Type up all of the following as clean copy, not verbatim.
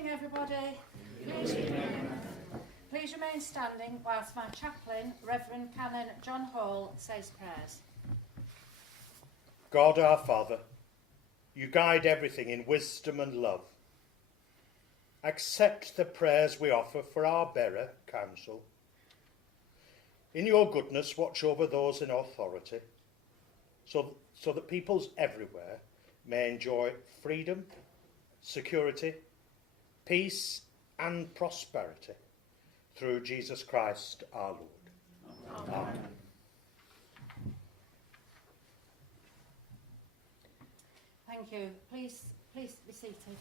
evening, everybody. Please remain standing whilst my chaplain, Reverend Canon John Hall, says prayers. God our Father, you guide everything in wisdom and love. Accept the prayers we offer for our Wyre Council. In your goodness, watch over those in authority, so that peoples everywhere may enjoy freedom, security, peace and prosperity through Jesus Christ our Lord. Amen. Amen. Thank you. Please be seated.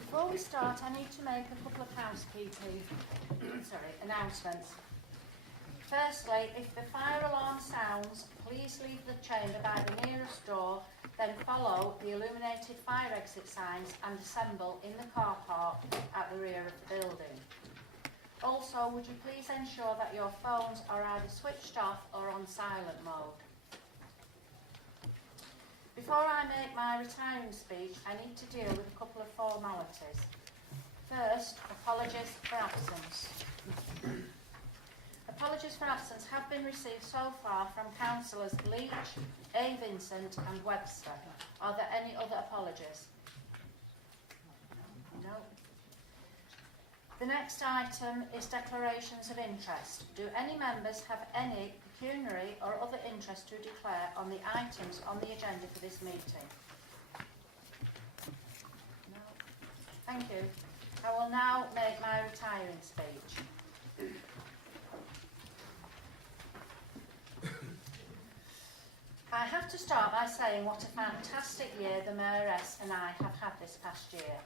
Before we start, I need to make a couple of housekeeping announcements. Firstly, if the fire alarm sounds, please leave the chamber by the nearest door, then follow the illuminated fire exit signs and assemble in the car park at the rear of the building. Also, would you please ensure that your phones are either switched off or on silent mode. Before I make my retiring speech, I need to deal with a couple of formalities. First, apologies for absence. Apologies for absence have been received so far from Councillors Leach, A. Vincent and Webster. Are there any other apologies? No. The next item is declarations of interest. Do any members have any pecuniary or other interest to declare on the items on the agenda for this meeting? No. Thank you. I will now make my retiring speech. I have to start by saying what a fantastic year the Mayoress and I have had this past year.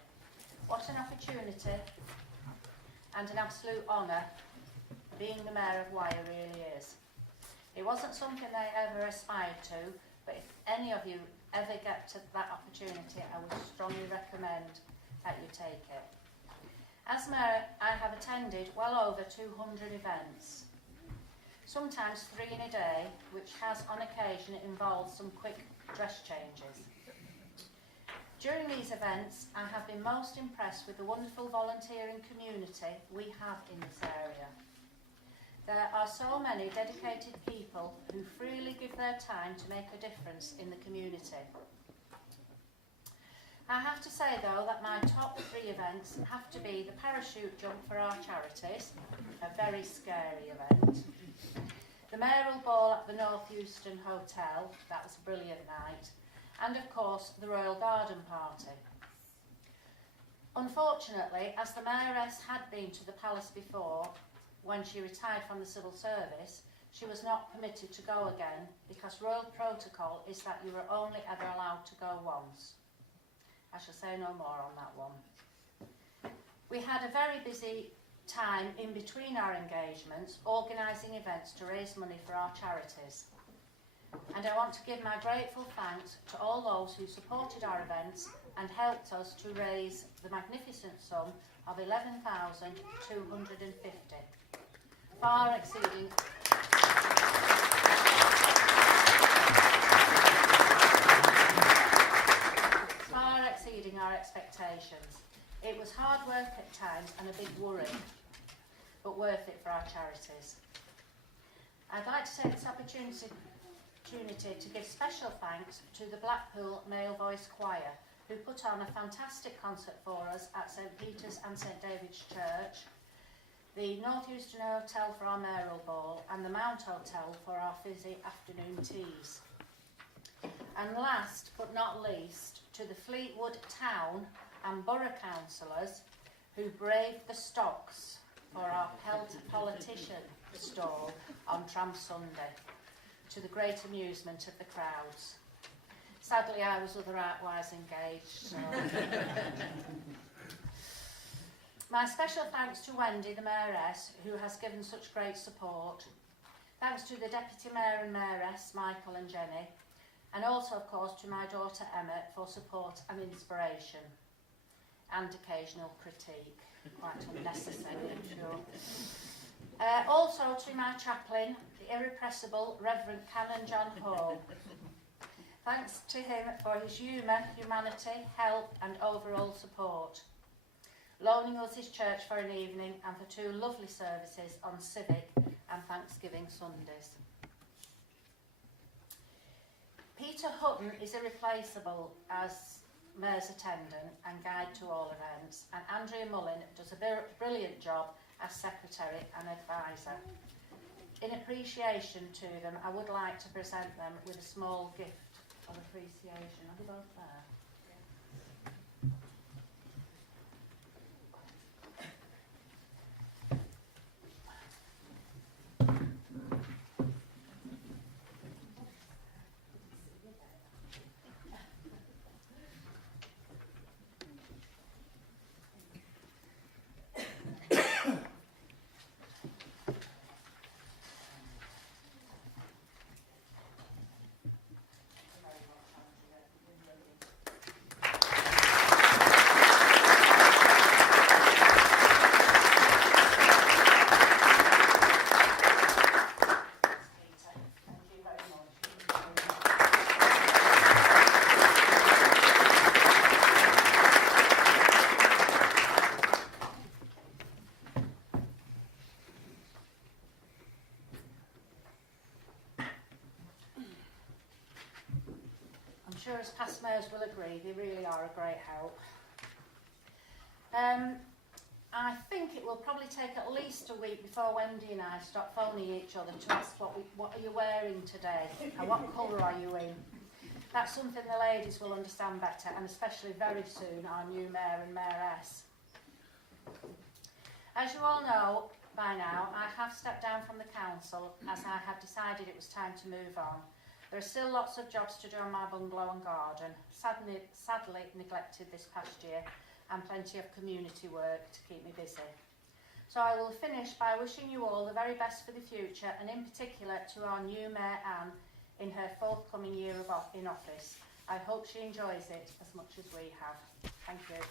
What an opportunity and an absolute honour being the Mayor of Wyre really is. It wasn't something I ever aspired to, but if any of you ever get to that opportunity, I would strongly recommend that you take it. As Mayor, I have attended well over 200 events. Sometimes 3 in a day, which has on occasion involved some quick dress changes. During these events, I have been most impressed with the wonderful volunteering community we have in this area. There are so many dedicated people who freely give their time to make a difference in the community. I have to say though that my top 3 events have to be the parachute jump for our charities, a very scary event, the mayoral ball at the North Euston Hotel, that was a brilliant night, and of course the Royal Garden Party. Unfortunately, as the Mayoress had been to the Palace before, when she retired from the civil service, she was not permitted to go again because royal protocol is that you are only ever allowed to go once. I shall say no more on that one. We had a very busy time in between our engagements, organising events to raise money for our charities. And I want to give my grateful thanks to all those who supported our events and helped us to raise the magnificent sum of £11,250, far exceeding our expectations. It was hard work at times and a big worry, but worth it for our charities. I'd like to take this opportunity to give special thanks to the Blackpool Male Voice Choir, who put on a fantastic concert for us at St Peter's and St David's Church, the North Euston Hotel for our mayoral ball, and the Mount Hotel for our fizzy afternoon teas. And last but not least, to the Fleetwood Town and Borough Councillors who braved the stocks for our politician stall on Tram Sunday, to the great amusement of the crowds. Sadly, I was otherwise engaged. So. My special thanks to Wendy, the Mayoress, who has given such great support. Thanks to the Deputy Mayor and Mayoress, Michael and Jenny, and also, of course, to my daughter Emma for support and inspiration. and occasional critique. Quite unnecessary, I'm sure. Also to my chaplain, the irrepressible Reverend Canon John Hall. Thanks to him for his humour, humanity, help and overall support. Loaning us his church for an evening and for 2 lovely services on Civic and Thanksgiving Sundays. Peter Hutton is irreplaceable as Mayor's attendant and guide to all events, and Andrea Mullin does a brilliant job as secretary and advisor. In appreciation to them, I would like to present them with a small gift of appreciation. Are they both there? I'm sure as past mayors will agree, they really are a great help. I think it will probably take at least a week before Wendy and I stop phoning each other to ask what are you wearing today and what colour are you in. That's something the ladies will understand better, and especially very soon our new mayor and mayoress. As you all know by now, I have stepped down from the council as I had decided it was time to move on. There are still lots of jobs to do on my bungalow and garden, sadly neglected this past year, and plenty of community work to keep me busy. So I will finish by wishing you all the very best for the future, and in particular to our new Mayor Anne in her forthcoming year in office. I hope she enjoys it as much as we have. Thank you.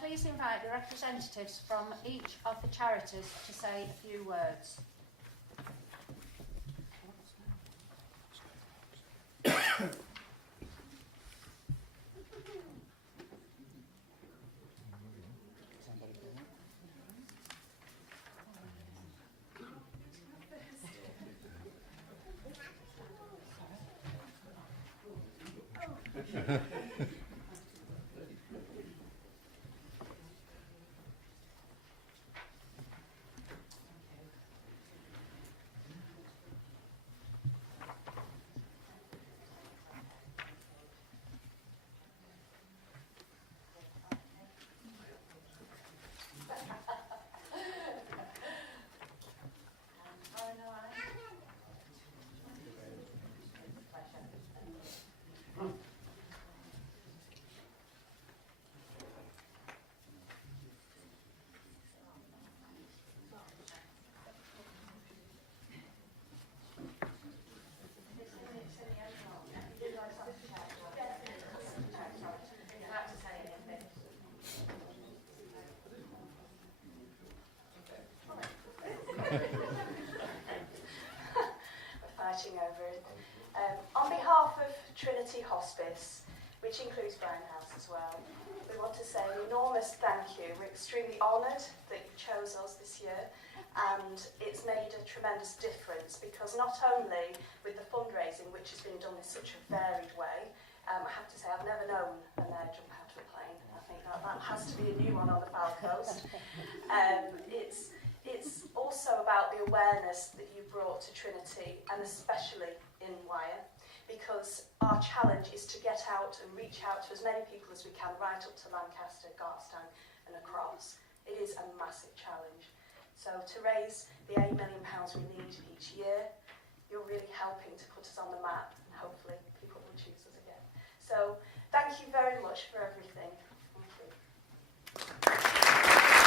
Please invite the representatives from each of the charities to say a few words. Over it. On behalf of Trinity Hospice, which includes Brown House as well, we want to say an enormous thank you. We're extremely honoured that you chose us this year, and it's made a tremendous difference because not only with the fundraising, which has been done in such a varied way, I have to say I've never known an air jump out of a plane. I think that has to be a new one on the Foul Coast. It's also about the awareness that you brought to Trinity, and especially in Wyre, because our challenge is to get out and reach out to as many people as we can, right up to Lancaster, Garstang and across. It is a massive challenge. So to raise the £8 million we need each year, you're really helping to put us on the map, and hopefully people will choose us again. So thank you very much for everything. Thank you.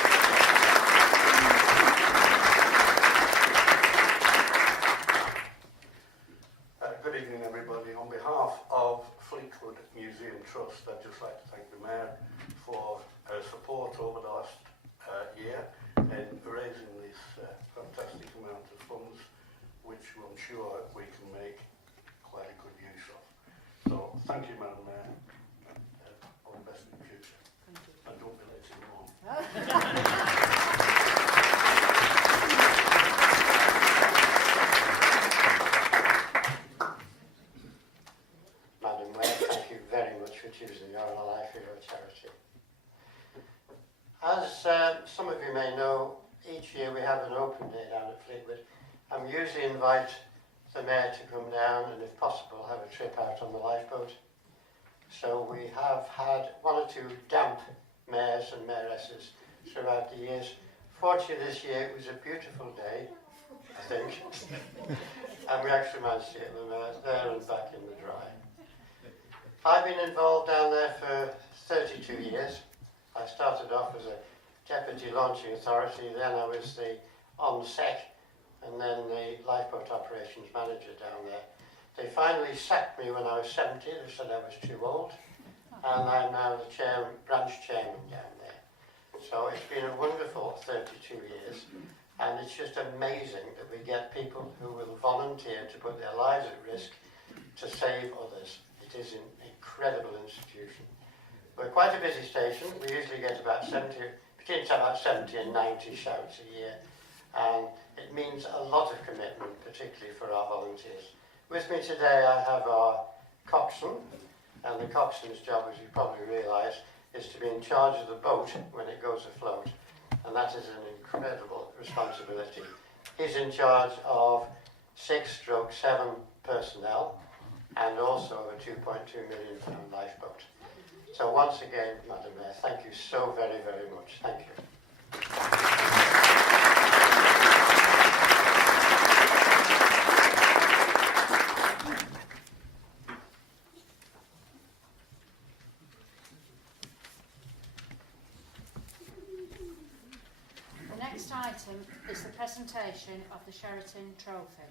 like to thank the Mayor for her support over the last year in raising this fantastic amount of funds, which I'm sure we can make quite a good use of. So thank you, Madam Mayor. All the best in the future. And don't be late anymore. Madam Mayor, thank you very much for choosing our Life Hero charity. As some of you may know, each year we have an open day down at Fleetwood, and we usually invite the Mayor to come down and, if possible, have a trip out on the lifeboat. So we have had one or two damp mayors and mayoresses throughout the years. Fortunately, this year it was a beautiful day, I think, and we actually managed to get them there and back in the dry. I've been involved down there for 32 years. I started off as a Deputy Launching Authority, then I was the ONSEC, and then the Lifeboat Operations Manager down there. They finally sacked me when I was 70, they said I was too old, and I'm now the branch chairman down there. So it's been a wonderful 32 years, and it's just amazing that we get people who will volunteer to put their lives at risk to save others. It is an incredible institution. We're quite a busy station. We usually get about 70 and 90 shouts a year, and it means a lot of commitment, particularly for our volunteers. With me today I have our coxswain, and the coxswain's job, as you probably realise, is to be in charge of the boat when it goes afloat, and that is an incredible responsibility. He's in charge of 6/7 personnel and also a £2.2 million lifeboat. So once again, Madam Mayor, thank you so very, very much. Thank you. The next item is the presentation of the Sheraton Trophy.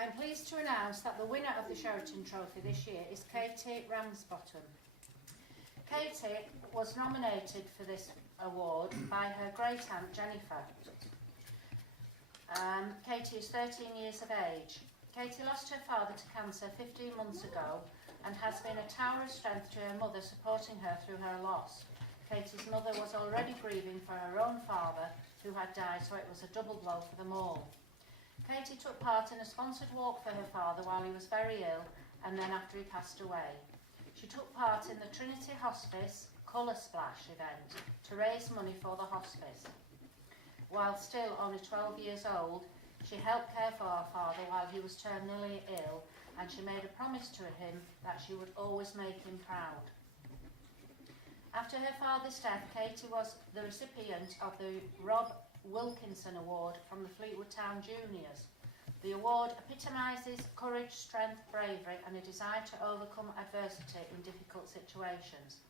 I'm pleased to announce that the winner of the Sheraton Trophy this year is Katie Ramsbottom. Katie was nominated for this award by her great-aunt Jennifer. Katie is 13 years of age. Katie lost her father to cancer 15 months ago and has been a tower of strength to her mother, supporting her through her loss. Katie's mother was already grieving for her own father, who had died, so it was a double blow for them all. Katie took part in a sponsored walk for her father while he was very ill, and then after he passed away. She took part in the Trinity Hospice Colour Splash event to raise money for the hospice. While still only 12 years old, she helped care for our father while he was terminally ill, and she made a promise to him that she would always make him proud. After her father's death, Katie was the recipient of the Rob Wilkinson Award from the Fleetwood Town Juniors. The award epitomises courage, strength, bravery and a desire to overcome adversity in difficult situations.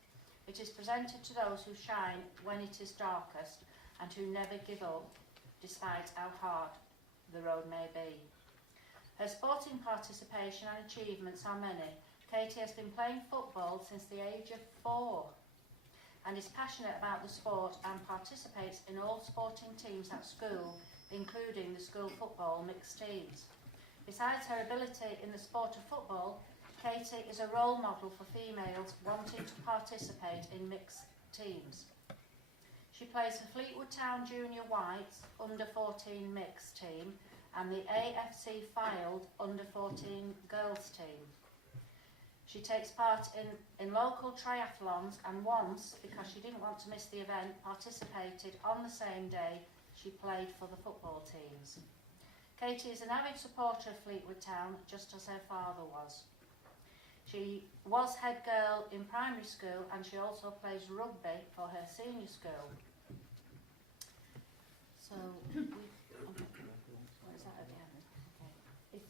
It is presented to those who shine when it is darkest and who never give up despite how hard the road may be. Her sporting participation and achievements are many. Katie has been playing football since the age of 4 and is passionate about the sport and participates in all sporting teams at school, including the school football mixed teams. Besides her ability in the sport of football, Katie is a role model for females wanting to participate in mixed teams. She plays for Fleetwood Town Junior Whites under-14 mixed team and the AFC Fylde under-14 girls team. She takes part in local triathlons and once, because she didn't want to miss the event, participated on the same day she played for the football teams. Katie is an avid supporter of Fleetwood Town, just as her father was. She was head girl in primary school and she also plays rugby for her senior school. So, what is that at the end? Okay.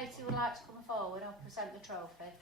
If Katie would like to come forward, I'll present the trophy.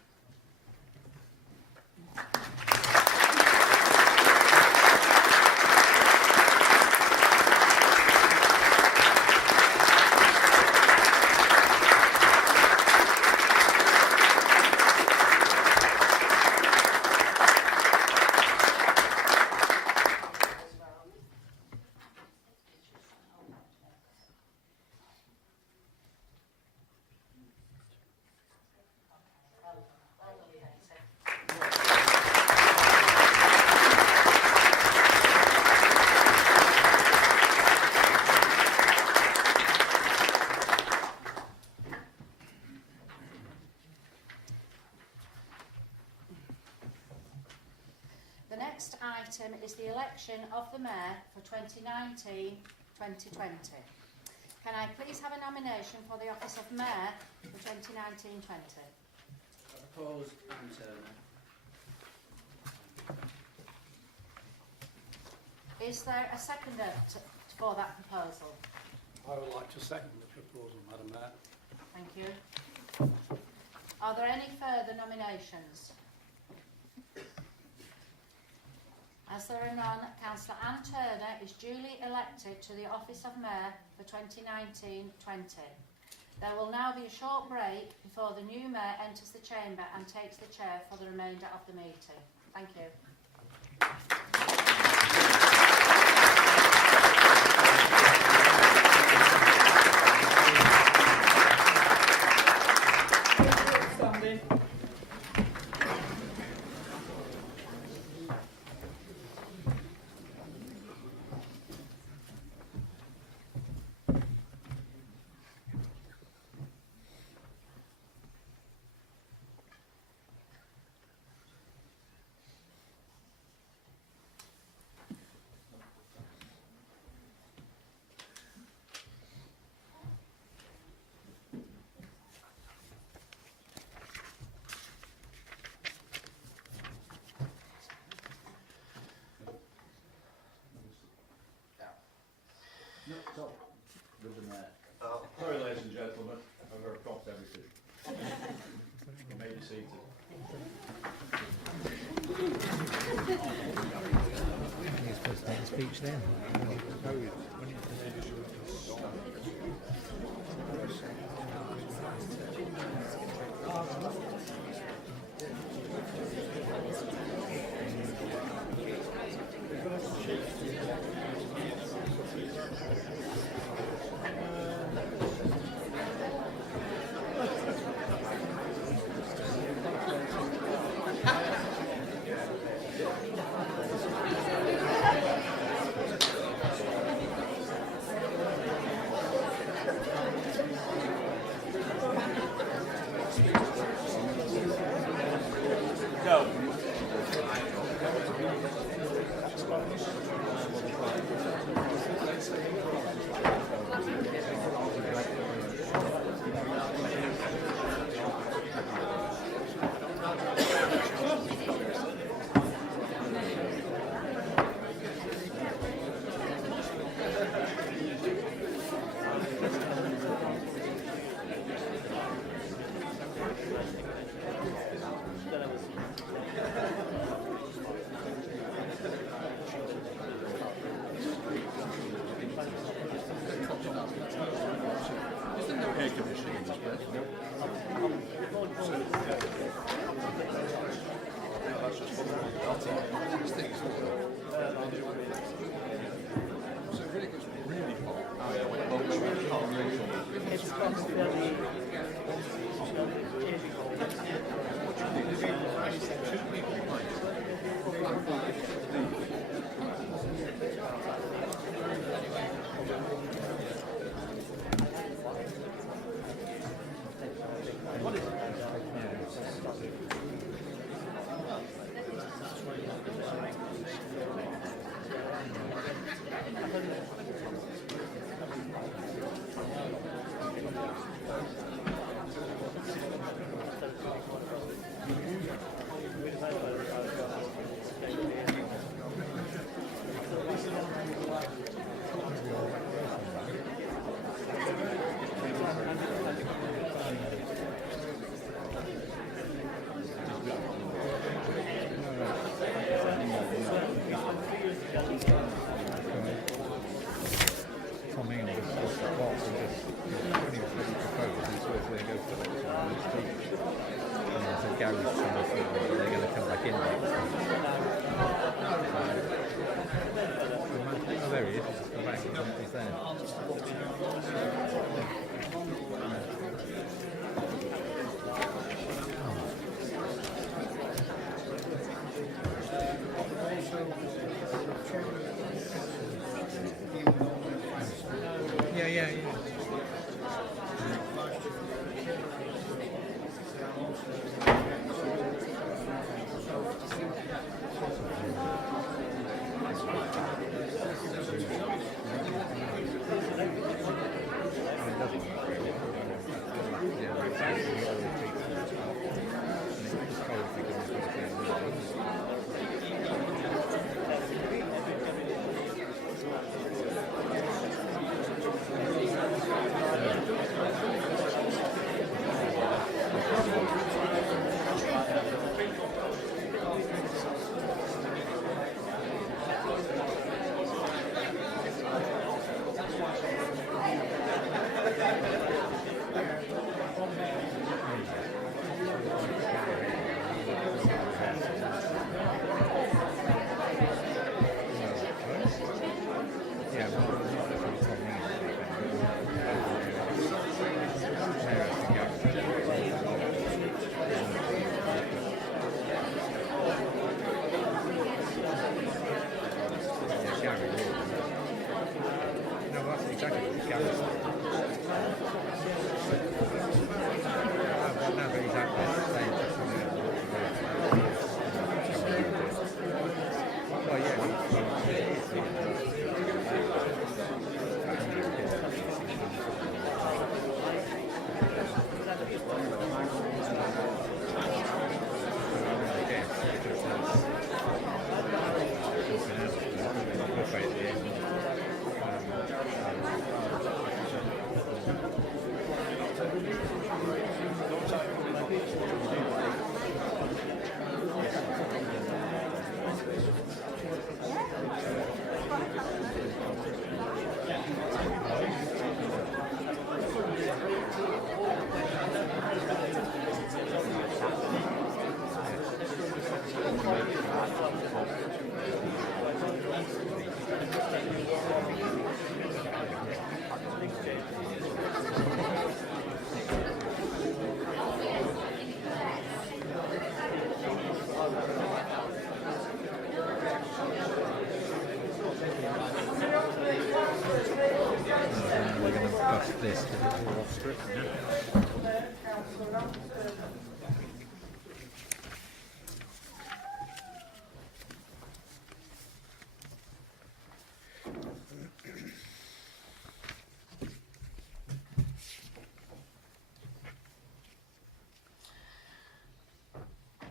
next item is the election of the Mayor for 2019-2020. Can I please have a nomination for the office of Mayor for 2019-20? I propose Anne Turner. Is there a seconder for that proposal? I would like to second the proposal, Madam Mayor. Thank you. Are there any further nominations? As there are none, Councillor Anne Turner is duly elected to the office of Mayor for 2019-20. There will now be a short break before the new Mayor enters the chamber and takes the chair for the remainder of the meeting. Thank you. Next up, with the Mayor. Sorry, ladies and gentlemen, I've got to prompt everything. You may be seated. You're supposed to make a speech then.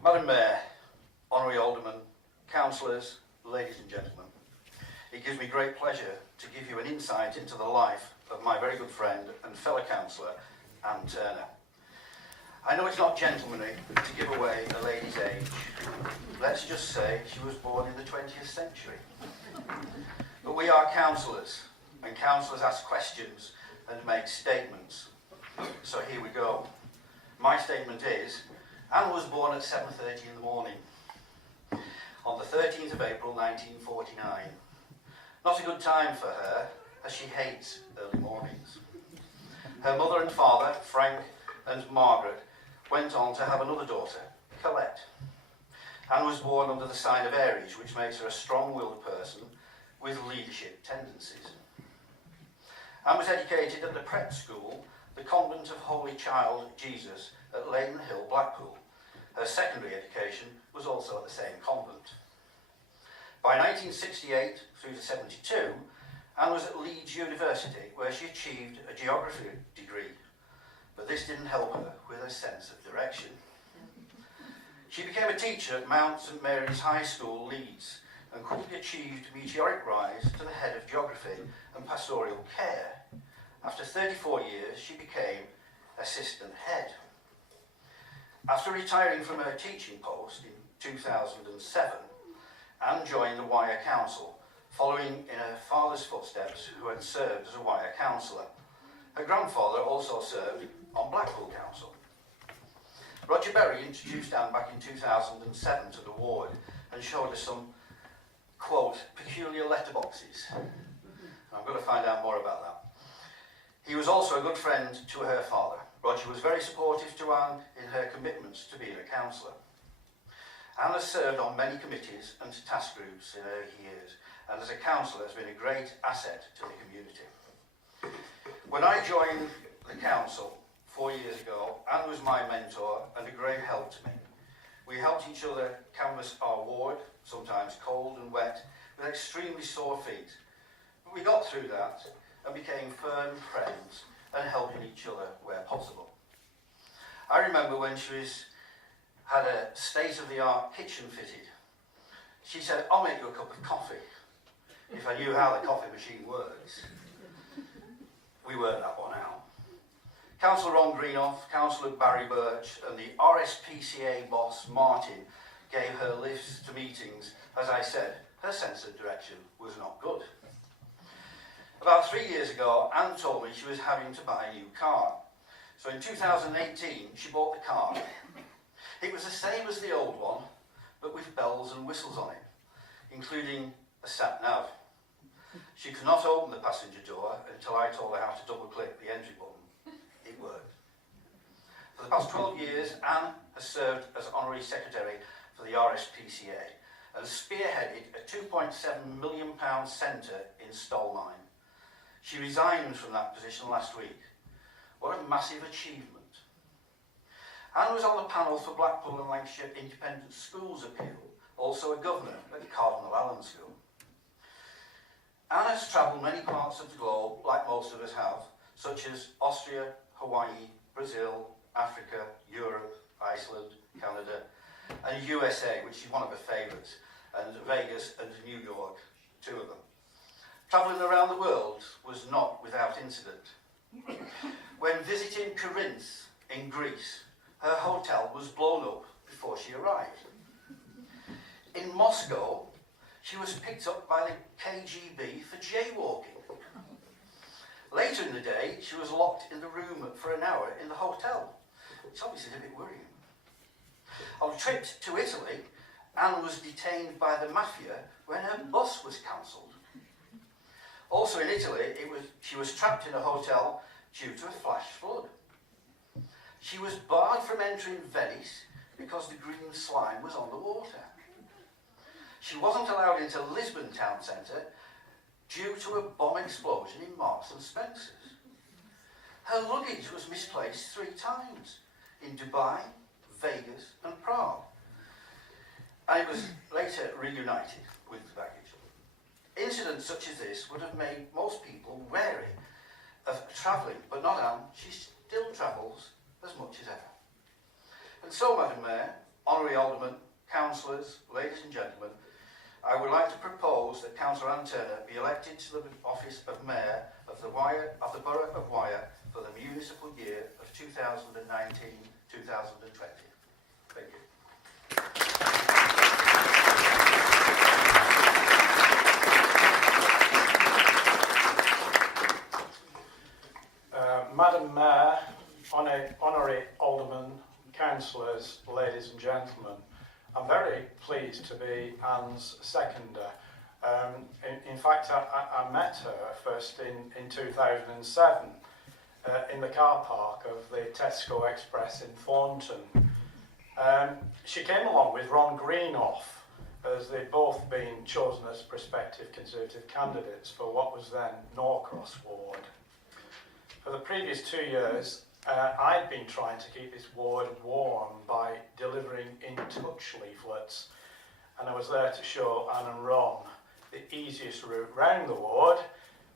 Madam Mayor, Honorary Aldermen, Councillors, ladies and gentlemen, it gives me great pleasure to give you an insight into the life of my very good friend and fellow councillor, Anne Turner. I know it's not gentlemanly to give away a lady's age. Let's just say she was born in the 20th century. But we are councillors, and councillors ask questions and make statements. So here we go. My statement is, Anne was born at 7:30 in the morning on the 13th of April 1949. Not a good time for her, as she hates early mornings. Her mother and father, Frank and Margaret, went on to have another daughter, Colette. Anne was born under the sign of Aries, which makes her a strong-willed person with leadership tendencies. Anne was educated at the prep school, the Convent of Holy Child Jesus at Leyden Hill, Blackpool. Her secondary education was also at the same convent. By 1968 through to 72, Anne was at Leeds University, where she achieved a geography degree, but this didn't help her with her sense of direction. She became a teacher at Mount St Mary's High School, Leeds, and quickly achieved meteoric rise to the head of geography and pastoral care. After 34 years, she became assistant head. After retiring from her teaching post in 2007, Anne joined the Wyre Council, following in her father's footsteps, who had served as a Wyre councillor. Her grandfather also served on Blackpool Council. Roger Berry introduced Anne back in 2007 to the ward and showed her some, quote, peculiar letterboxes. I'm going to find out more about that. He was also a good friend to her father. Roger was very supportive to Anne in her commitments to being a councillor. Anne has served on many committees and task groups in her years, and as a councillor has been a great asset to the community. When I joined the council 4 years ago, Anne was my mentor and a great help to me. We helped each other canvass our ward, sometimes cold and wet, with extremely sore feet. But we got through that and became firm friends and helping each other where possible. I remember when she had a state-of-the-art kitchen fitted. She said, I'll make you a cup of coffee, if I knew how the coffee machine works. We worked that one out. Councillor Ron Greenoff, Councillor Barry Birch and the RSPCA boss Martin gave her lifts to meetings. As I said, her sense of direction was not good. About 3 years ago, Anne told me she was having to buy a new car. So in 2018, she bought the car. It was the same as the old one, but with bells and whistles on it, including a sat-nav. She could not open the passenger door until I told her how to double-click the entry button. It worked. For the past 12 years, Anne has served as Honorary Secretary for the RSPCA and spearheaded a £2.7 million centre in Stolmine. She resigned from that position last week. What a massive achievement. Anne was on the panel for Blackpool and Lancashire Independent Schools Appeal, also a governor at Cardinal Allen School. Anne has travelled many parts of the globe, like most of us have, such as Austria, Hawaii, Brazil, Africa, Europe, Iceland, Canada, and USA, which is one of her favourites, and Vegas and New York, two of them. Travelling around the world was not without incident. When visiting Corinth in Greece, her hotel was blown up before she arrived. In Moscow, she was picked up by the KGB for jaywalking. Later in the day, she was locked in the room for an hour in the hotel, which obviously is a bit worrying. On a trip to Italy, Anne was detained by the mafia when her bus was cancelled. Also in Italy, she was trapped in a hotel due to a flash flood. She was barred from entering Venice because the green slime was on the water. She wasn't allowed into Lisbon town centre due to a bomb explosion in Marks and Spencer's. Her luggage was misplaced 3 times in Dubai, Vegas and Prague. And it was later reunited with the baggage. Incidents such as this would have made most people wary of travelling, but not Anne. She still travels as much as ever. And so, Madam Mayor, Honorary Aldermen, Councillors, ladies and gentlemen, I would like to propose that Councillor Anne Turner be elected to the office of Mayor of the Borough of Wyre for the municipal year of 2019-2020. Thank you. Madam Mayor, Honorary Aldermen, Councillors, ladies and gentlemen, I'm very pleased to be Anne's seconder. In fact, I met her first in 2007 in the car park of the Tesco Express in Thornton. She came along with Ron Greenoff, as they'd both been chosen as prospective Conservative candidates for what was then Norcross ward. For the previous 2 years, I'd been trying to keep this ward warm by delivering In Touch leaflets, and I was there to show Anne and Ron the easiest route round the ward,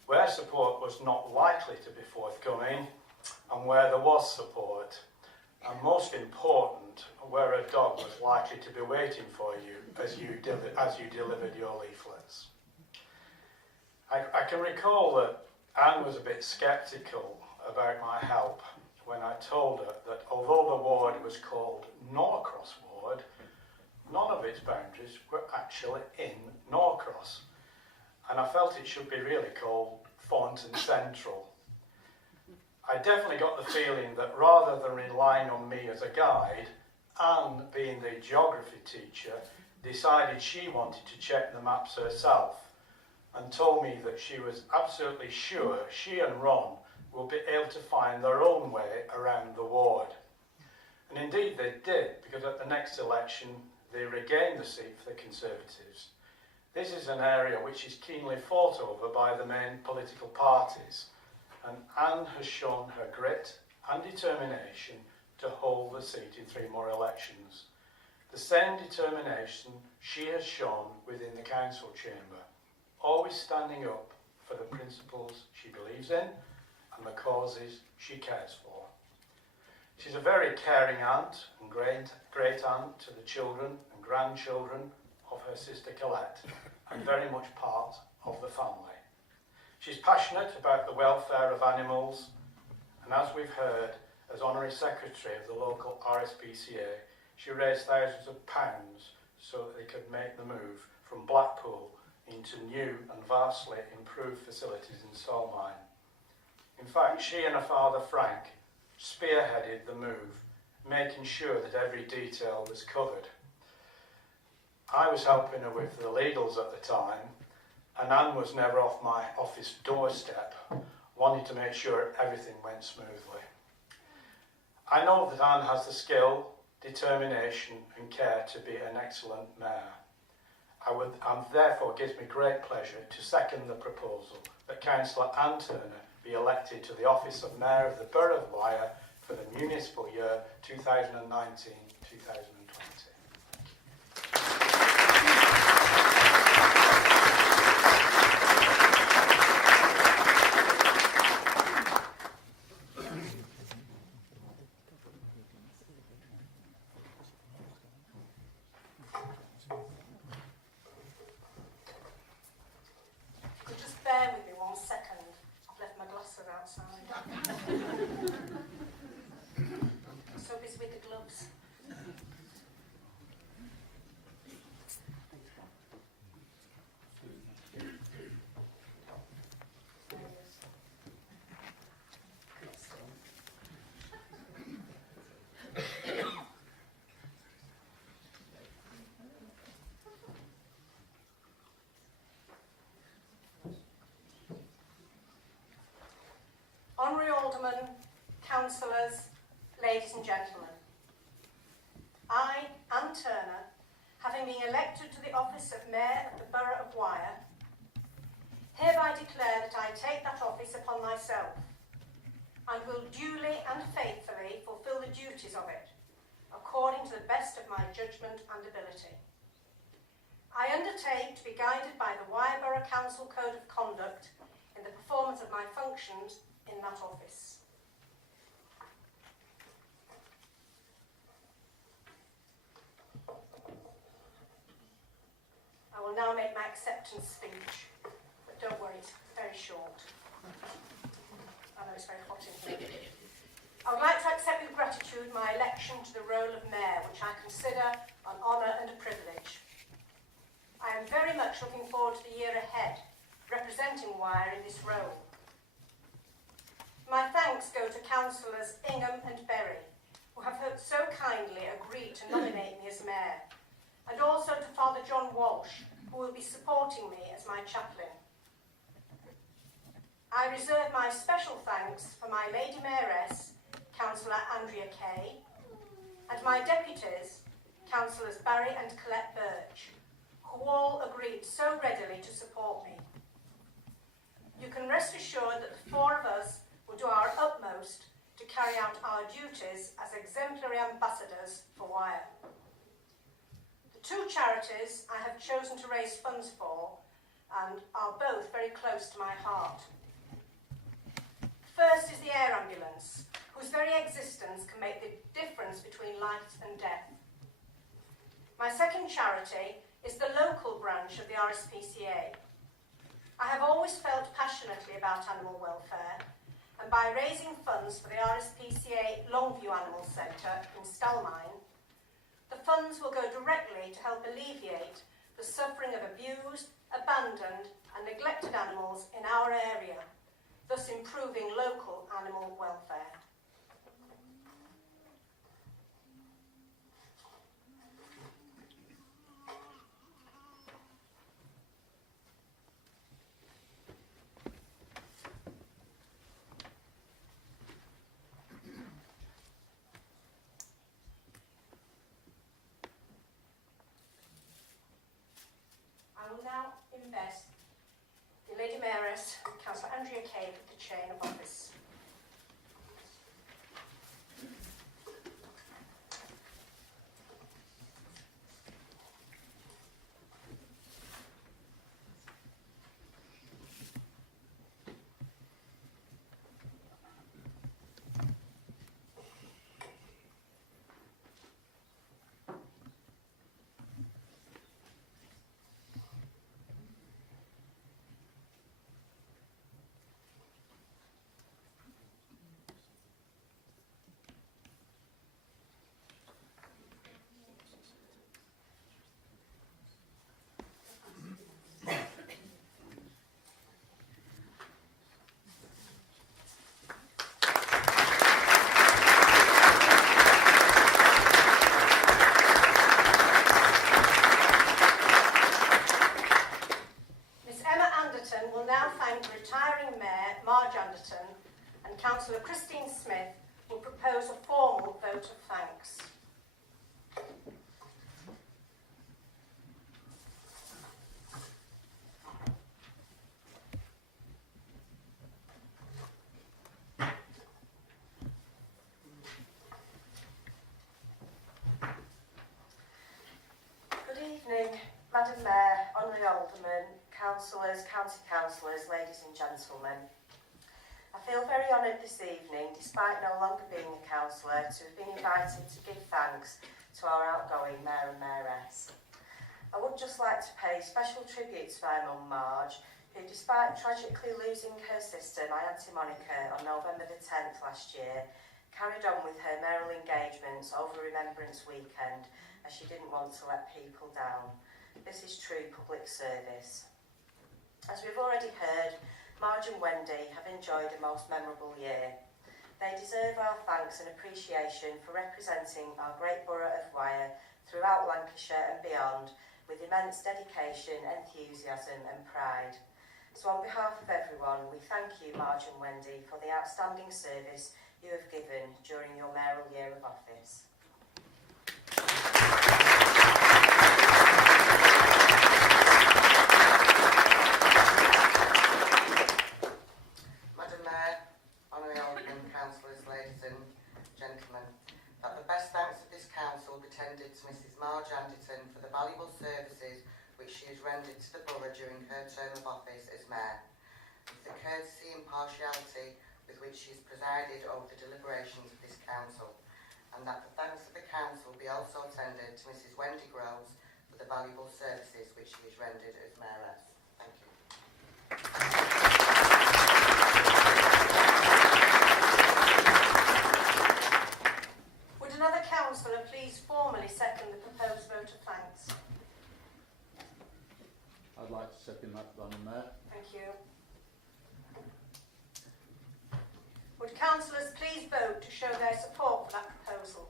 where support was not likely to be forthcoming, and where there was support, and most important, where a dog was likely to be waiting for you as you delivered your leaflets. I can recall that Anne was a bit sceptical about my help when I told her that although the ward was called Norcross Ward, none of its boundaries were actually in Norcross, and I felt it should be really called Thornton Central. I definitely got the feeling that rather than relying on me as a guide, Anne, being the geography teacher, decided she wanted to check the maps herself and told me that she was absolutely sure she and Ron will be able to find their own way around the ward. And indeed they did, because at the next election they regained the seat for the Conservatives. This is an area which is keenly fought over by the main political parties, and Anne has shown her grit and determination to hold the seat in 3 more elections. The same determination she has shown within the council chamber, always standing up for the principles she believes in and the causes she cares for. She's a very caring aunt and great aunt to the children and grandchildren of her sister Colette, and very much part of the family. She's passionate about the welfare of animals, and as we've heard, as Honorary Secretary of the local RSPCA, she raised thousands of pounds so that they could make the move from Blackpool into new and vastly improved facilities in Solmine. In fact, she and her father Frank spearheaded the move, making sure that every detail was covered. I was helping her with the legals at the time, and Anne was never off my office doorstep, wanting to make sure everything went smoothly. I know that Anne has the skill, determination and care to be an excellent mayor. And therefore gives me great pleasure to second the proposal that Councillor Anne Turner be elected to the office of Mayor of the Borough of Wyre for the municipal year 2019-2020. Just bear with me 1 second. I've left my glasses outside. So busy with the gloves. Honorary Aldermen, Councillors, ladies and gentlemen, I, Anne Turner, having been elected to the office of Mayor of the Borough of Wyre, hereby declare that I take that office upon myself. and will duly and faithfully fulfil the duties of it, according to the best of my judgment and ability. I undertake to be guided by the Wyre Council Code of Conduct in the performance of my functions in that office. I will now make my acceptance speech, but don't worry, it's very short. I know it's very hot in here. I would like to accept with gratitude my election to the role of Mayor, which I consider an honour and a privilege. I am very much looking forward to the year ahead, representing Wyre in this role. My thanks go to Councillors Ingham and Berry, who have so kindly agreed to nominate me as Mayor, and also to Father John Walsh, who will be supporting me as my chaplain. I reserve my special thanks for my Lady Mayoress, Councillor Andrea Kay, and my deputies, Councillors Barry and Colette Birch, who all agreed so readily to support me. You can rest assured that the four of us will do our utmost to carry out our duties as exemplary ambassadors for Wyre. The two charities I have chosen to raise funds for and are both very close to my heart. First is the air ambulance, whose very existence can make the difference between life and death. My second charity is the local branch of the RSPCA. I have always felt passionately about animal welfare, and by raising funds for the RSPCA Longview Animal Centre in Stalmine, the funds will go directly to help alleviate the suffering of abused, abandoned and neglected animals in our area, thus improving local animal welfare. I will now invest the Lady Mayoress, Councillor Andrea Kay, with the chain of office. Councillor Christine Smith will propose a formal vote of thanks. Good evening, Madam Mayor, Honorary Aldermen, Councillors, County Councillors, ladies and gentlemen. I feel very honoured this evening, despite no longer being a councillor, to have been invited to give thanks to our outgoing Mayor and Mayoress. I would just like to pay special tribute to my mum Marge, who, despite tragically losing her sister, my Auntie Monica, on November the 10th last year, carried on with her mayoral engagements over Remembrance Weekend, as she didn't want to let people down. This is true public service. As we've already heard, Marge and Wendy have enjoyed a most memorable year. They deserve our thanks and appreciation for representing our great borough of Wyre throughout Lancashire and beyond with immense dedication, enthusiasm and pride. So on behalf of everyone, we thank you, Marge and Wendy, for the outstanding service you have given during your mayoral year of office. Council be tendered to Mrs Marge Anderton for the valuable services which she has rendered to the borough during her term of office as Mayor, and for the courtesy and impartiality with which she has presided over the deliberations of this Council, and that the thanks of the Council be also tendered to Mrs Wendy Groves for the valuable services which she has rendered as Mayoress. Thank you. Would another councillor please formally second the proposed vote of thanks? I'd like to second that, Madam Mayor. Thank you. Would councillors please vote to show their support for that proposal?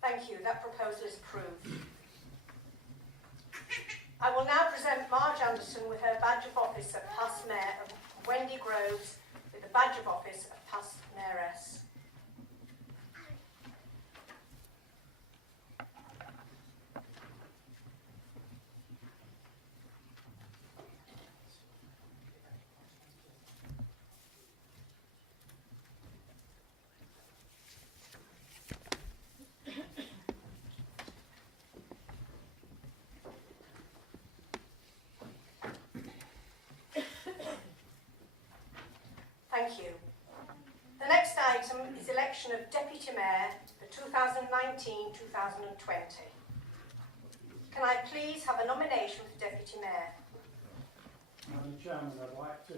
Thank you. That proposal is approved. I will now present Marge Anderson with her badge of office of past Mayor and Wendy Groves with the badge of office of past Mayoress. Thank you. The next item is election of Deputy Mayor for 2019-2020. Can I please have a nomination for Deputy Mayor? Madam Chairman, I'd like to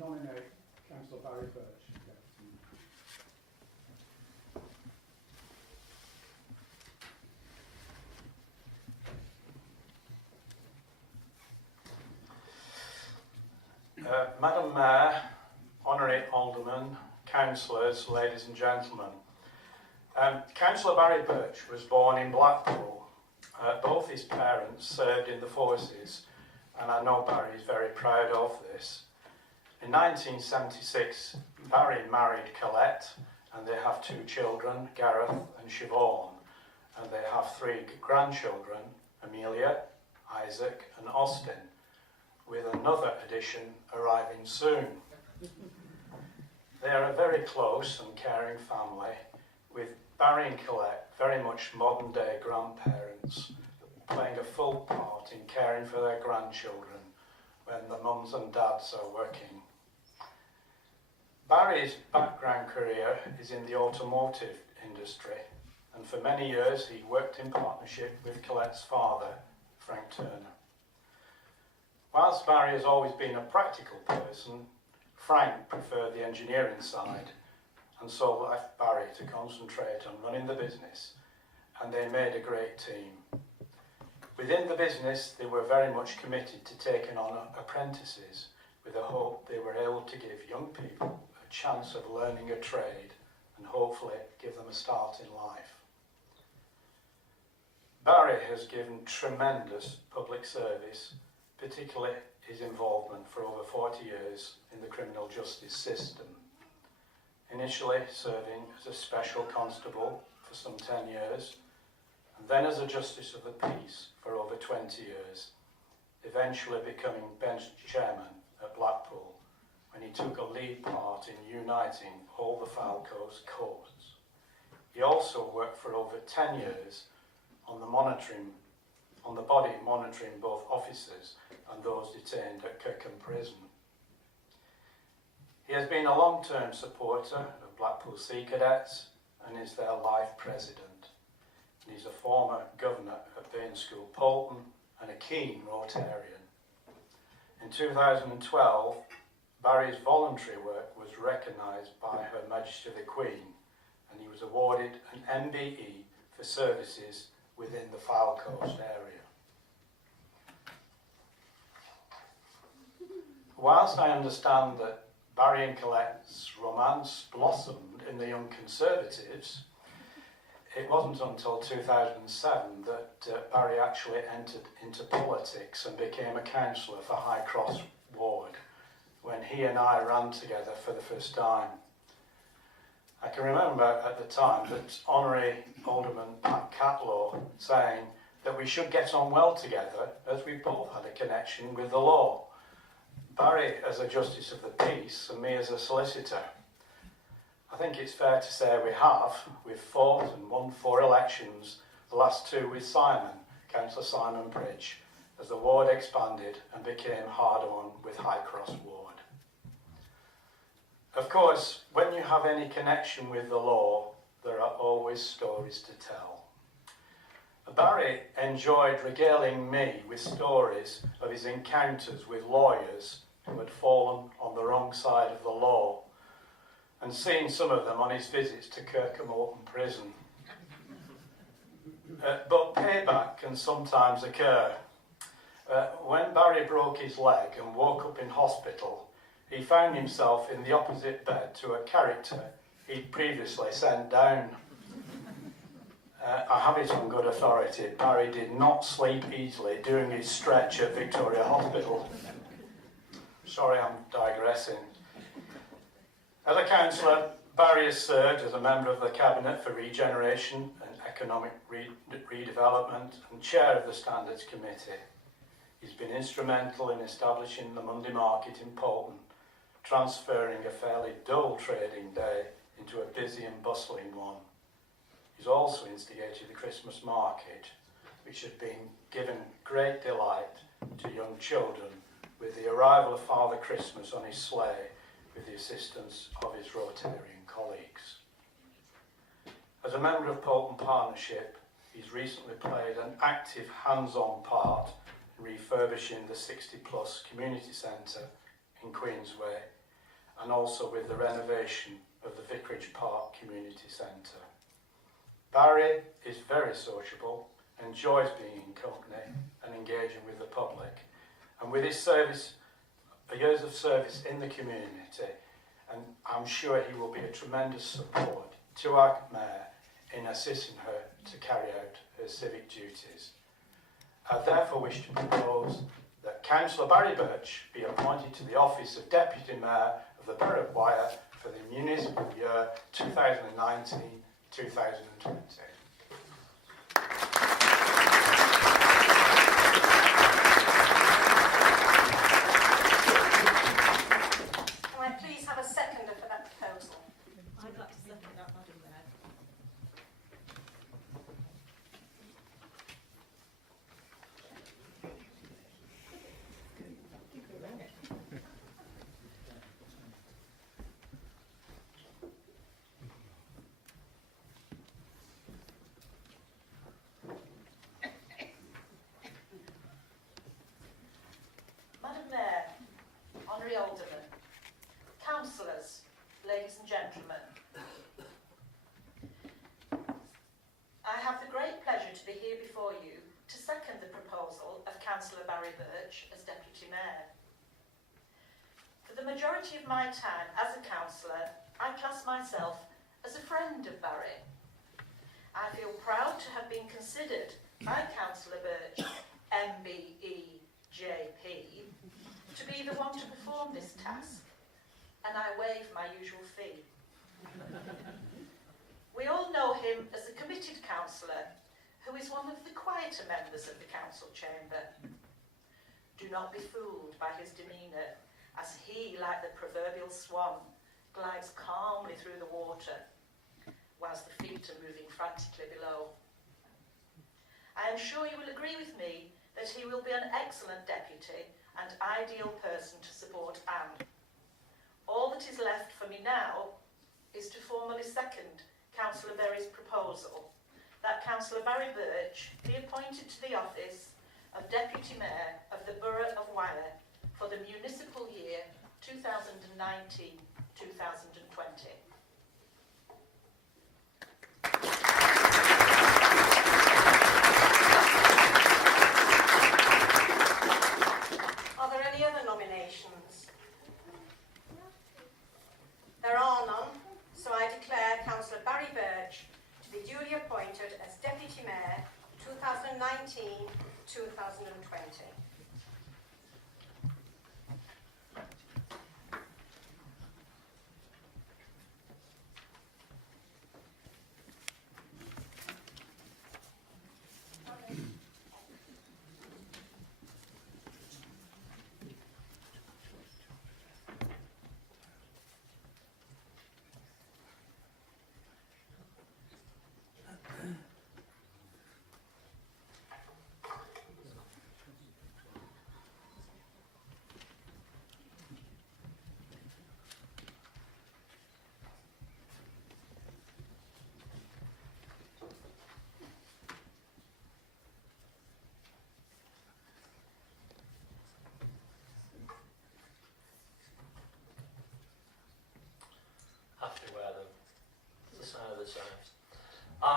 nominate Councillor Barry Birch. Madam Mayor, Honorary Aldermen, Councillors, ladies and gentlemen. Councillor Barry Birch was born in Blackpool. Both his parents served in the forces, and I know Barry is very proud of this. In 1976, Barry married Colette, and they have 2 children, Gareth and Siobhan, and they have 3 grandchildren, Amelia, Isaac and Austin, with another addition arriving soon. They are a very close and caring family, with Barry and Colette very much modern day grandparents, playing a full part in caring for their grandchildren when the mums and dads are working. Barry's background career is in the automotive industry, and for many years he worked in partnership with Colette's father, Frank Turner. Whilst Barry has always been a practical person, Frank preferred the engineering side, and so left Barry to concentrate on running the business, and they made a great team. Within the business, they were very much committed to taking on apprentices, with a hope they were able to give young people a chance of learning a trade and hopefully give them a start in life. Barry has given tremendous public service, particularly his involvement for over 40 years in the criminal justice system. Initially serving as a special constable for some 10 years, and then as a Justice of the Peace for over 20 years, eventually becoming bench chairman at Blackpool when he took a lead part in uniting all the Falco's courts. He also worked for over 10 years on the body monitoring both officers and those detained at Kirkham Prison. He has been a long-term supporter of Blackpool Sea Cadets and is their life president. And he's a former governor at Bain School Poulton and a keen Rotarian. In 2012, Barry's voluntary work was recognised by Her Majesty the Queen, and he was awarded an MBE for services within the Foul Coast area. Whilst I understand that Barry and Colette's romance blossomed in the Young Conservatives, it wasn't until 2007 that Barry actually entered into politics and became a councillor for High Cross Ward, when he and I ran together for the first time. I can remember at the time that Honorary Alderman Pat Catlaw saying that we should get on well together, as we both had a connection with the law. Barry as a Justice of the Peace and me as a solicitor. I think it's fair to say we have. We've fought and won 4 elections, the last 2 with Simon, Councillor Simon Bridge, as the ward expanded and became Hardon with High Cross Ward. Of course, when you have any connection with the law, there are always stories to tell. Barry enjoyed regaling me with stories of his encounters with lawyers who had fallen on the wrong side of the law, and seen some of them on his visits to Kirkham Open Prison. But payback can sometimes occur. When Barry broke his leg and woke up in hospital, he found himself in the opposite bed to a character he'd previously sent down. I have it on good authority, Barry did not sleep easily during his stretch at Victoria Hospital. Sorry, I'm digressing. As a councillor, Barry has served as a member of the Cabinet for Regeneration and Economic Redevelopment and Chair of the Standards Committee. He's been instrumental in establishing the Monday Market in Poulton, transferring a fairly dull trading day into a busy and bustling one. He's also instigated the Christmas market, which had been given great delight to young children with the arrival of Father Christmas on his sleigh with the assistance of his Rotarian colleagues. As a member of Poulton Partnership, he's recently played an active hands-on part in refurbishing the 60-plus community centre in Queensway, and also with the renovation of the Vicarage Park Community Centre. Barry is very sociable, enjoys being in company and engaging with the public, and with his years of service in the community, and I'm sure he will be a tremendous support to our Mayor in assisting her to carry out her civic duties. I therefore wish to propose that Councillor Barry Birch be appointed to the office of Deputy Mayor of the Borough of Wyre for the municipal year 2019-2020. Can I please have a seconder for that proposal? I'd like to second that, Madam Mayor. Madam Mayor, Honorary Alderman, councillors, ladies and gentlemen, I have the great pleasure to be here before you to second the proposal of Councillor Barry Birch as Deputy Mayor. For the majority of my time as a councillor, I class myself as a friend of Barry. I feel proud to have been considered by Councillor Birch, MBE JP, to be the one to perform this task, and I waive my usual fee. We all know him as a committed councillor who is one of the quieter members of the council chamber. Do not be fooled by his demeanour, as he, like the proverbial swan, glides calmly through the water, whilst the feet are moving frantically below. I am sure you will agree with me that he will be an excellent deputy and ideal person to support Anne. All that is left for me now is to formally second Councillor Berry's proposal that Councillor Barry Birch be appointed to the office of Deputy Mayor of the Borough of Wyre for the municipal year 2019-2020. Are there any other nominations? There are none, so I declare Councillor Barry Birch to be duly appointed as Deputy Mayor 2019-2020.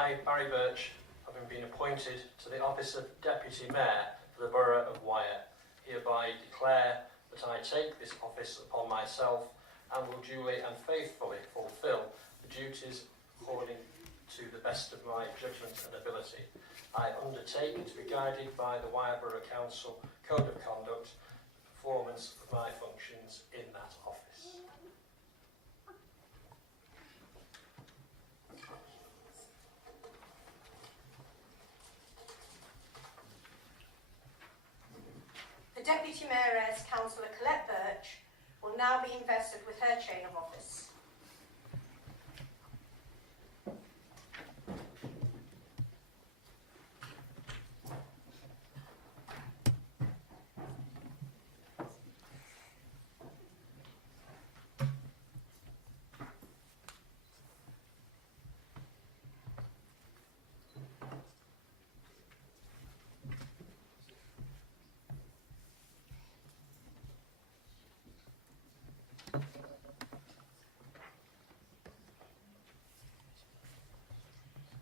I, Barry Birch, having been appointed to the office of Deputy Mayor for the Borough of Wyre, hereby declare that I take this office upon myself and will duly and faithfully fulfil the duties according to the best of my judgment and ability. I undertake to be guided by the Wyre Borough Council Code of Conduct, the performance of my functions in that office. The Deputy Mayoress, Councillor Colette Birch, will now be invested with her chain of office.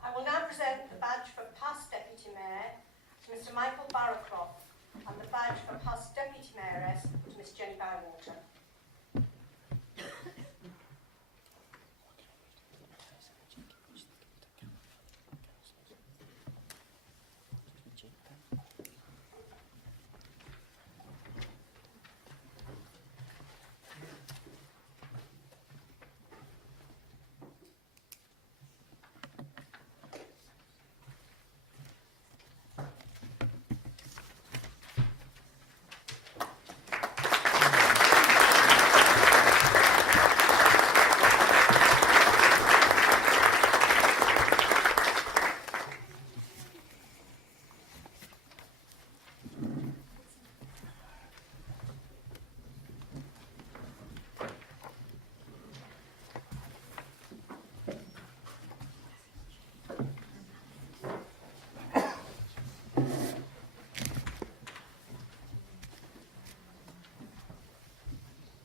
I will now present the badge for past Deputy Mayor to Mr Michael Barrowclough and the badge for past Deputy Mayoress to Miss Jenny Bywater.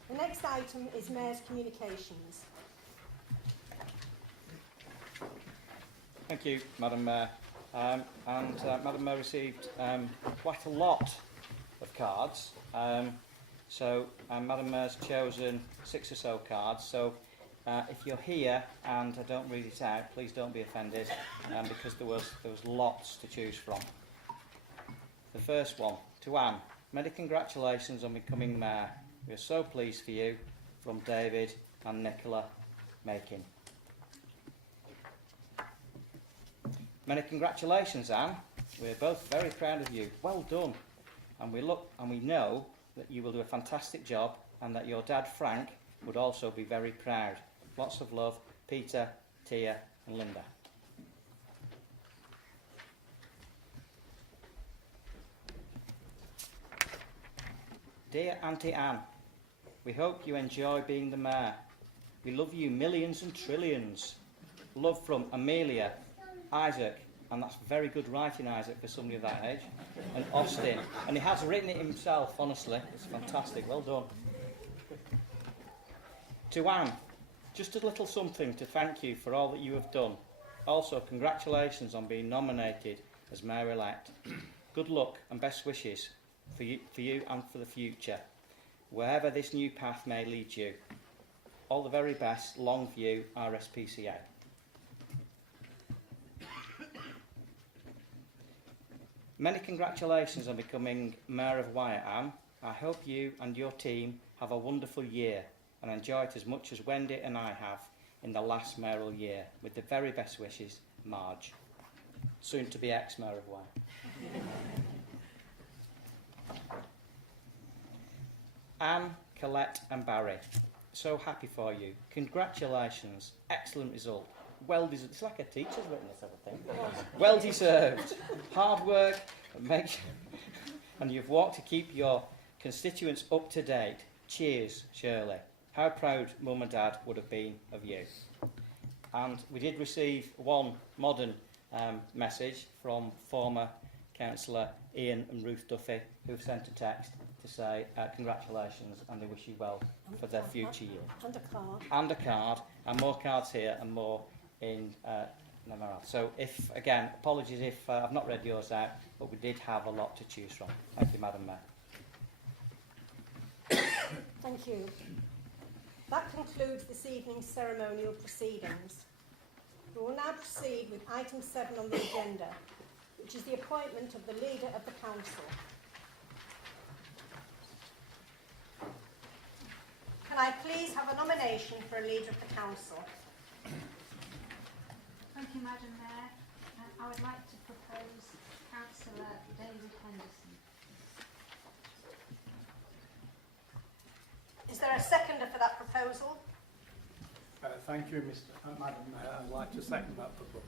The next item is Mayor's Communications. Thank you, Madam Mayor. Madam Mayor received quite a lot of cards. Madam Mayor's chosen 6 or so cards. So if you're here and I don't read it out, please don't be offended, because there was lots to choose from. The first one, to Anne. Many congratulations on becoming Mayor. We are so pleased for you, from David and Nicola Makin. Many congratulations, Anne. We are both very proud of you. Well done. And we know that you will do a fantastic job, and that your dad Frank would also be very proud. Lots of love, Peter, Tia and Linda. Dear Auntie Anne, we hope you enjoy being the Mayor. We love you millions and trillions. Love from Amelia, Isaac, and that's very good writing, Isaac, for somebody of that age, and Austin. And he has written it himself, honestly. It's fantastic. Well done. To Anne, just a little something to thank you for all that you have done. Also, congratulations on being nominated as Mayor-elect. Good luck and best wishes for you and for the future, wherever this new path may lead you. All the very best, Longview RSPCA. Many congratulations on becoming Mayor of Wyre, Anne. I hope you and your team have a wonderful year and enjoy it as much as Wendy and I have in the last mayoral year. With the very best wishes, Marge, soon to be ex-Mayor of Wyre. Anne, Colette and Barry, so happy for you. Congratulations, excellent result. Well deserved. It's like a teacher's written this, I think. Well deserved. Hard work, and you've worked to keep your constituents up to date. Cheers, Shirley. How proud Mum and Dad would have been of you. And we did receive one modern message from former Councillor Ian and Ruth Duffy, who've sent a text to say congratulations and they wish you well for their future year. And a card. And a card, and more cards here and more in No more. So, if again, apologies if I've not read yours out, but we did have a lot to choose from. Thank you, Madam Mayor. Thank you. That concludes this evening's ceremonial proceedings. We will now proceed with item 7 on the agenda, which is the appointment of the leader of the council. Can I please have a nomination for a leader of the council? Thank you, Madam Mayor. I would like to propose Councillor David Henderson. Is there a seconder for that proposal? Thank you, Madam Mayor. I'd like to second that proposal.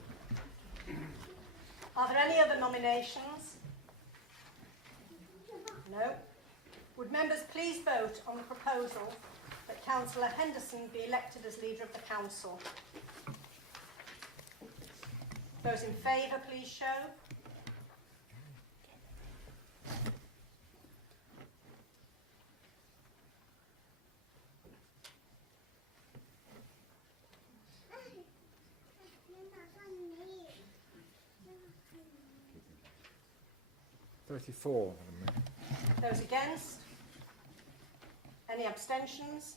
Are there any other nominations? No. Would members please vote on the proposal that Councillor Henderson be elected as leader of the council? Those in favour, please show. Those against? Any abstentions?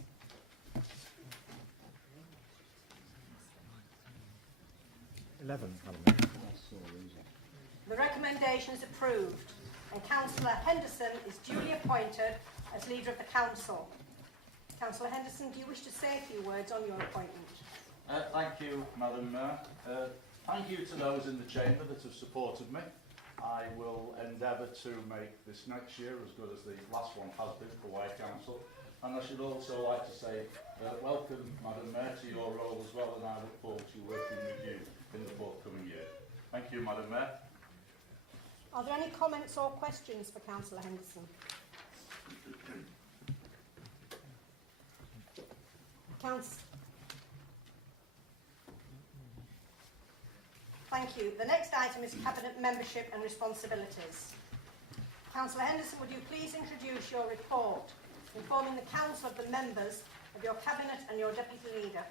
The recommendation is approved and Councillor Henderson is duly appointed as leader of the council. Councillor Henderson, do you wish to say a few words on your appointment? Thank you, Madam Mayor. Thank you to those in the chamber that have supported me. I will endeavour to make this next year as good as the last one has been for Wyre Council. And I should also like to say welcome, Madam Mayor, to your role as well, and I look forward to working with you in the forthcoming year. Thank you, Madam Mayor. Are there any comments or questions for Councillor Henderson? Thank you. The next item is Cabinet membership and responsibilities. Councillor Henderson, would you please introduce your report, informing the Council of the members of your Cabinet and your Deputy Leader?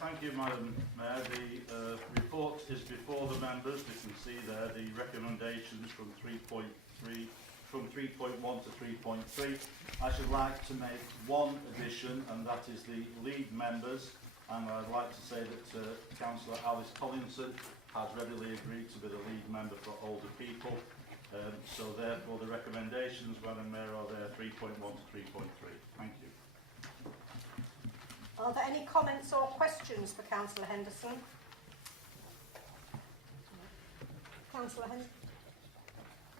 Thank you, Madam Mayor. The report is before the members. You can see there the recommendations from 3.1 to 3.3. I should like to make one addition, and that is the lead members. And I'd like to say that Councillor Alice Collinson has readily agreed to be the lead member for older people. So therefore the recommendations, Madam Mayor, are there 3.1 to 3.3. Thank you. Are there any comments or questions for Councillor Henderson? Councillor Henderson?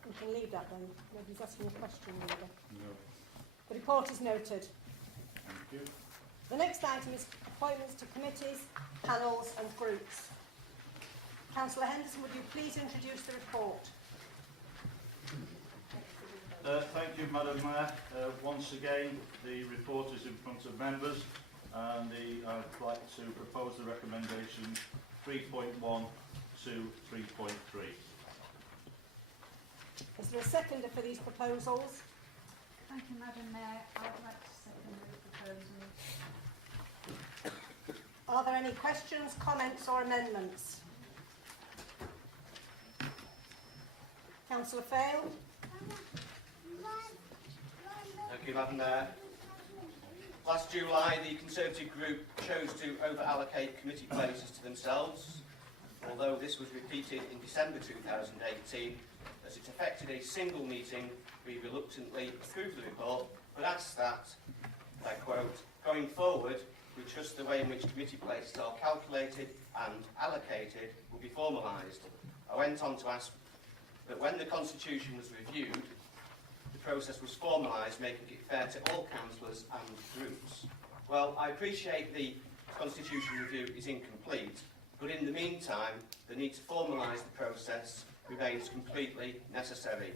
You can leave that then. Nobody's asking a question, Leader. No. The report is noted. Thank you. The next item is appointments to committees, panels and groups. Councillor Henderson, would you please introduce the report? Thank you, Madam Mayor. Once again, the report is in front of members, and I'd like to propose the recommendation 3.1 to 3.3. Is there a seconder for these proposals? Thank you, Madam Mayor. I would like to second the proposal. Are there any questions, comments or amendments? Councillor Fail? Thank you, Madam Mayor. Last July, the Conservative group chose to over-allocate committee places to themselves, although this was repeated in December 2018, as it affected a single meeting. We reluctantly approved the report, but asked that, I quote, "Going forward, we trust the way in which committee places are calculated and allocated will be formalised." I went on to ask that when the Constitution was reviewed, the process was formalised, making it fair to all councillors and groups. Well, I appreciate the Constitution review is incomplete, but in the meantime, the need to formalise the process remains completely necessary.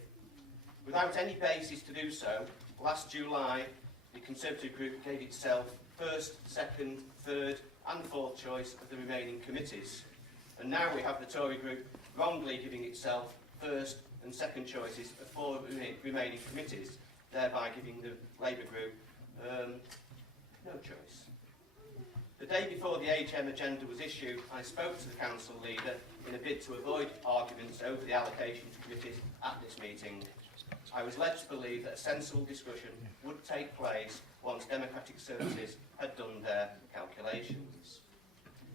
Without any basis to do so, last July, the Conservative group gave itself first, second, third and fourth choice of the remaining committees. And now we have the Tory group wrongly giving itself first and second choices of 4 remaining committees, thereby giving the Labour group no choice. The day before the AGM agenda was issued, I spoke to the council leader in a bid to avoid arguments over the allocation to committees at this meeting. I was led to believe that a sensible discussion would take place once Democratic Services had done their calculations.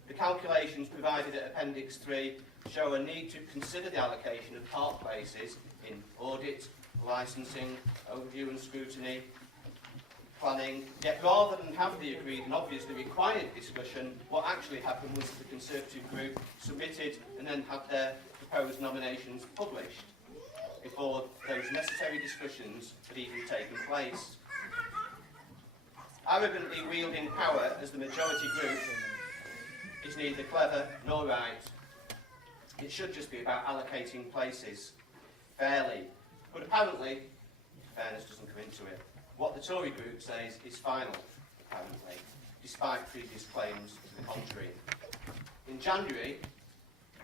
The calculations provided at Appendix 3 show a need to consider the allocation of park places in audit, licensing, overview and scrutiny, planning, yet rather than have the agreed and obviously required discussion, what actually happened was the Conservative group submitted and then had their proposed nominations published before those necessary discussions had even taken place. Arrogantly wielding power as the majority group is neither clever nor right. It should just be about allocating places fairly. But apparently, fairness doesn't come into it. What the Tory group says is final, apparently, despite previous claims to the contrary. In January,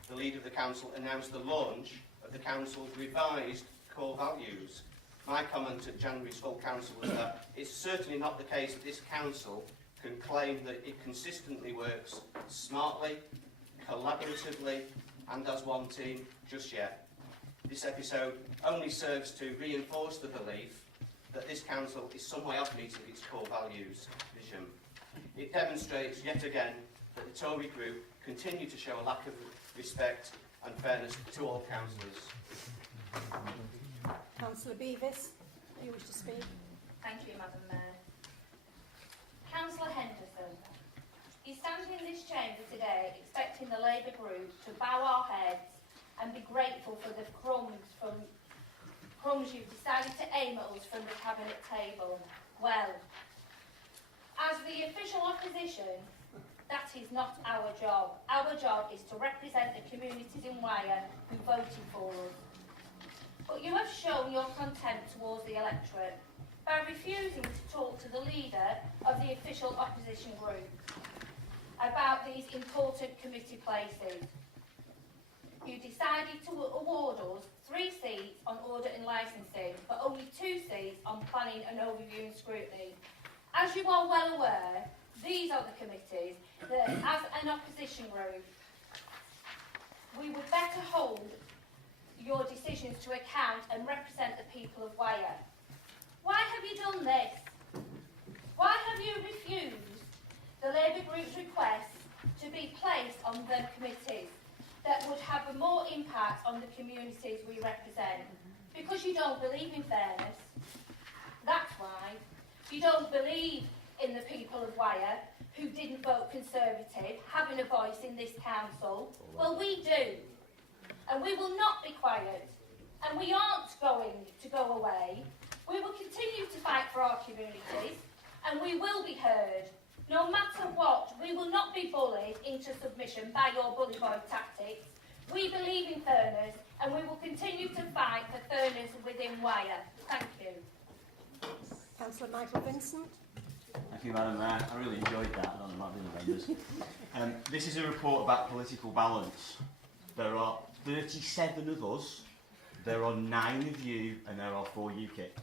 the leader of the council announced the launch of the council's revised core values. My comment at January's full council was that it's certainly not the case that this council can claim that it consistently works smartly, collaboratively and as one team just yet. This episode only serves to reinforce the belief that this council is some way off meeting its core values vision. It demonstrates yet again that the Tory group continue to show a lack of respect and fairness to all councillors. Councillor Beavis, do you wish to speak? Thank you, Madam Mayor. Councillor Henderson, he's standing in this chamber today expecting the Labour group to bow our heads and be grateful for the crumbs you've decided to aim at us from the cabinet table. Well, as the official opposition, that is not our job. Our job is to represent the communities in Wyre who voted for us. But you have shown your contempt towards the electorate by refusing to talk to the leader of the official opposition group about these important committee places. You decided to award us 3 seats on audit and licensing, but only 2 seats on planning and overview and scrutiny. As you are well aware, these are the committees that, as an opposition group, we would better hold your decisions to account and represent the people of Wyre. Why have you done this? Why have you refused the Labour group's request to be placed on the committees that would have a more impact on the communities we represent? Because you don't believe in fairness. That's why. You don't believe in the people of Wyre who didn't vote Conservative having a voice in this council. Well, we do. And we will not be quiet. And we aren't going to go away. We will continue to fight for our communities, and we will be heard. No matter what, we will not be bullied into submission by your bully boy tactics. We believe in fairness, and we will continue to fight for fairness within Wyre. Thank you. Councillor Michael Vincent. Thank you, Madam Mayor. I really enjoyed that. I don't know about the other members. This is a report about political balance. There are 37 of us, there are 9 of you, and there are 4 UKIP.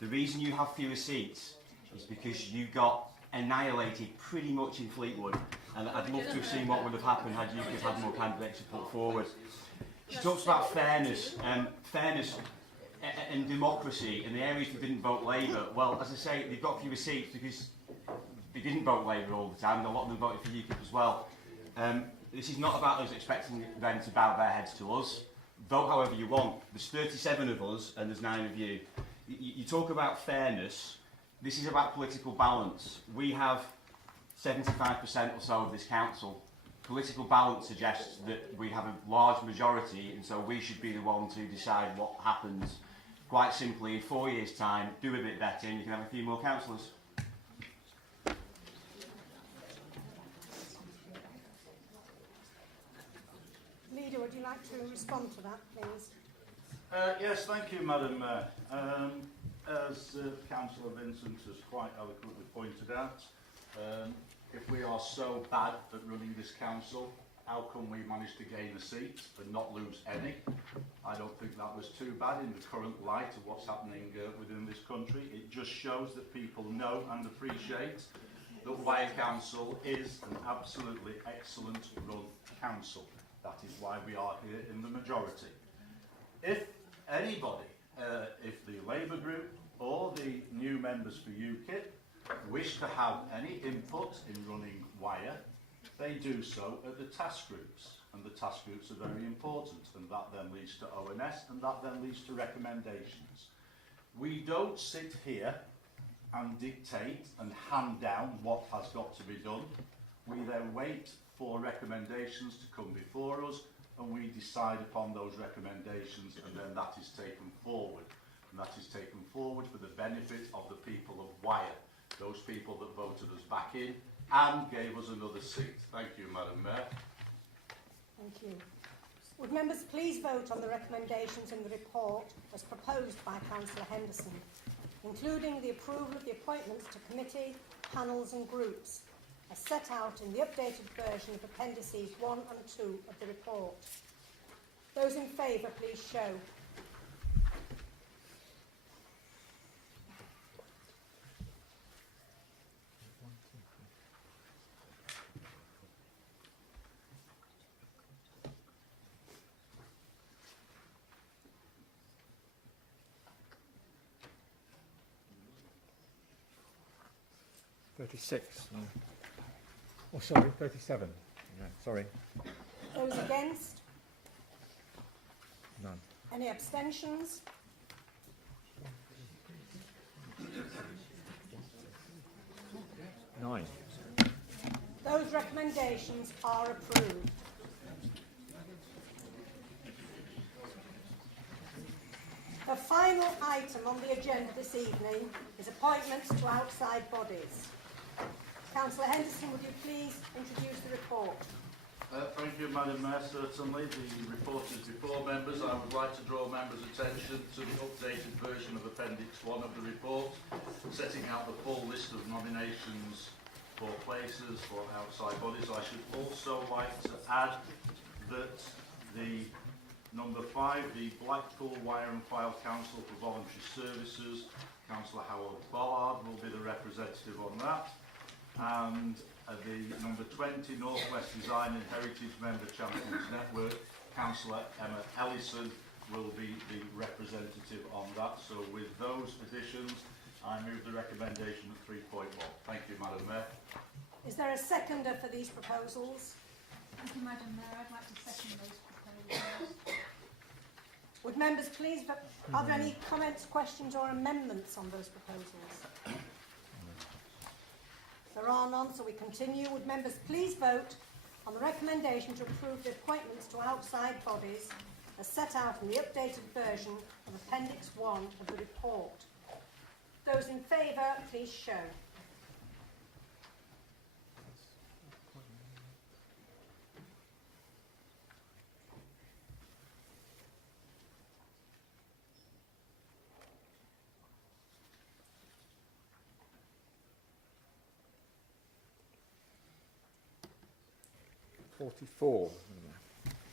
The reason you have fewer seats is because you got annihilated pretty much in Fleetwood, and I'd love to have seen what would have happened had UKIP had more candidates to put forward. She talks about fairness and democracy in the areas that didn't vote Labour. Well, as I say, they've got fewer seats because they didn't vote Labour all the time, and a lot of them voted for UKIP as well. This is not about us expecting them to bow their heads to us. Vote however you want. There's 37 of us and there's 9 of you. You talk about fairness. This is about political balance. We have 75% or so of this council. Political balance suggests that we have a large majority, and so we should be the one to decide what happens. Quite simply, in 4 years' time, do a bit better and you can have a few more councillors. Leader, would you like to respond to that, please? Yes, thank you, Madam Mayor. As Councillor Vincent has quite eloquently pointed out, if we are so bad at running this council, how come we managed to gain a seat and not lose any? I don't think that was too bad in the current light of what's happening within this country. It just shows that people know and appreciate that Wyre Council is an absolutely excellent run council. That is why we are here in the majority. If anybody, if the Labour group or the new members for UKIP wish to have any input in running Wyre, they do so at the task groups, and the task groups are very important, and that then leads to ONS, and that then leads to recommendations. We don't sit here and dictate and hand down what has got to be done. We then wait for recommendations to come before us, and we decide upon those recommendations, and then that is taken forward. And that is taken forward for the benefit of the people of Wyre, those people that voted us back in and gave us another seat. Thank you, Madam Mayor. Thank you. Would members please vote on the recommendations in the report as proposed by Councillor Henderson, including the approval of the appointments to committee, panels and groups, as set out in the updated version of Appendices 1 and 2 of the report. Those in favour, please show. Oh, sorry, 37. Yeah, sorry. Those against? None. Any abstentions? Nine. Those recommendations are approved. The final item on the agenda this evening is appointments to outside bodies. Councillor Henderson, would you please introduce the report? Thank you, Madam Mayor. Certainly, the report is before members. I would like to draw members' attention to the updated version of Appendix 1 of the report, setting out the full list of nominations for places for outside bodies. I should also like to add that the number 5, the Blackpool Wyre and Fylde Council for Voluntary Services, Councillor Howard Bollard will be the representative on that. And the number 20, North West Design and Heritage Member Champions Network, Councillor Emma Ellison will be the representative on that. So with those additions, I move the recommendation at 3.1. Thank you, Madam Mayor. Is there a seconder for these proposals? Thank you, Madam Mayor. I'd like to second those proposals. Would members please vote? Are there any comments, questions or amendments on those proposals? There are none, so we continue. Would members please vote on the recommendation to approve the appointments to outside bodies as set out in the updated version of Appendix 1 of the report? Those in favour, please show.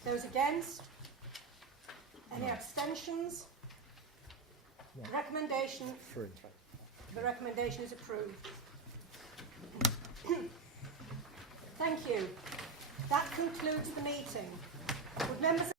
Those against? Any abstentions? The recommendation is approved. Thank you. That concludes the meeting. Would members